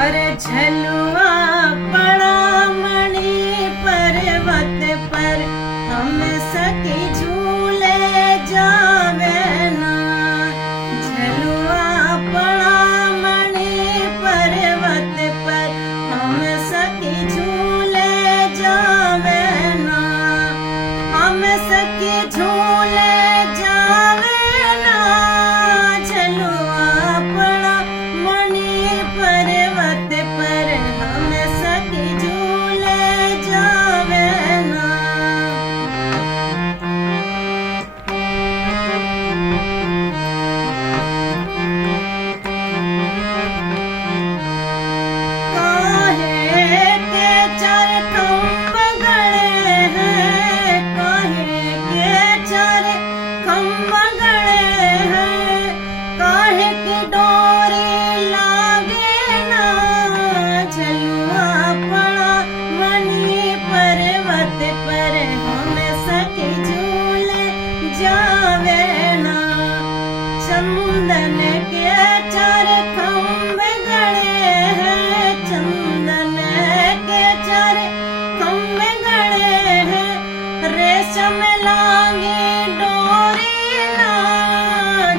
और झलुआ पड़ा मणि पर्वत पर, हम सखी झूले जावे ना। झलुआ पड़ा मणि पर्वत पर, हम सखी झूले जावे ना। हम सखी झूले जावे ना। झलुआ पड़ा मणि पर्वत पर, हम सखी झूले जावे ना। काहे के चार खम्भ गड़े हैं, काहे के चार खम्भ गड़े हैं। काहे की डोरी लागे ना। झलुआ पड़ा मणि पर्वत पर, हम सखी झूले जावे ना। चंदन के चार खम्भ गड़े हैं, चंदन के चार खम्भ गड़े हैं। रेशम लागी डोरी ना।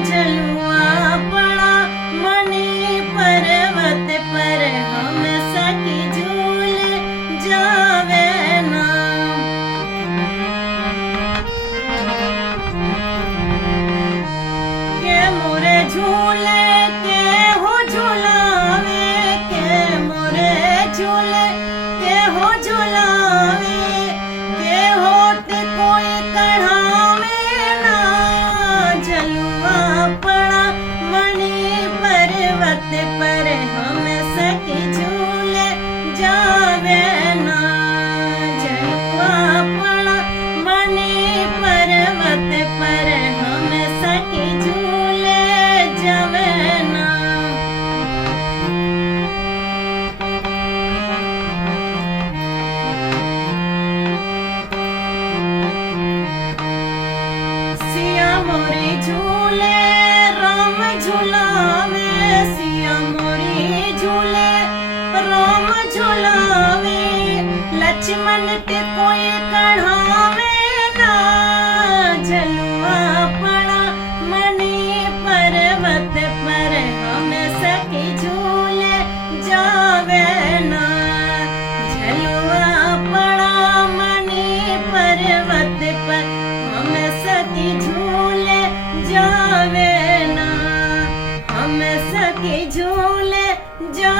झलुआ पड़ा मणि पर्वत पर, हम सखी झूले जावे ना। के मोरे झूले के हो झुलावे, के मोरे झूले के हो झुलावे। के होत कोई कढ़ावे ना। झलुआ पड़ा मणि पर्वत पर, हम सखी झूले जावे ना। झलुआ पड़ा मणि पर्वत पर, हम सखी झूले जावे ना। सिया मोरी झूले राम झुलावे, सिया मोरी झूले राम झुलावे। लक्ष्मण के कोई कढ़ावे ना। झलुआ पड़ा मणि पर्वत पर, हम सखी झूले जावे ना। झलुआ पड़ा मणि पर्वत पर, हम सखी झूले जावे ना। हम सखी झूले जा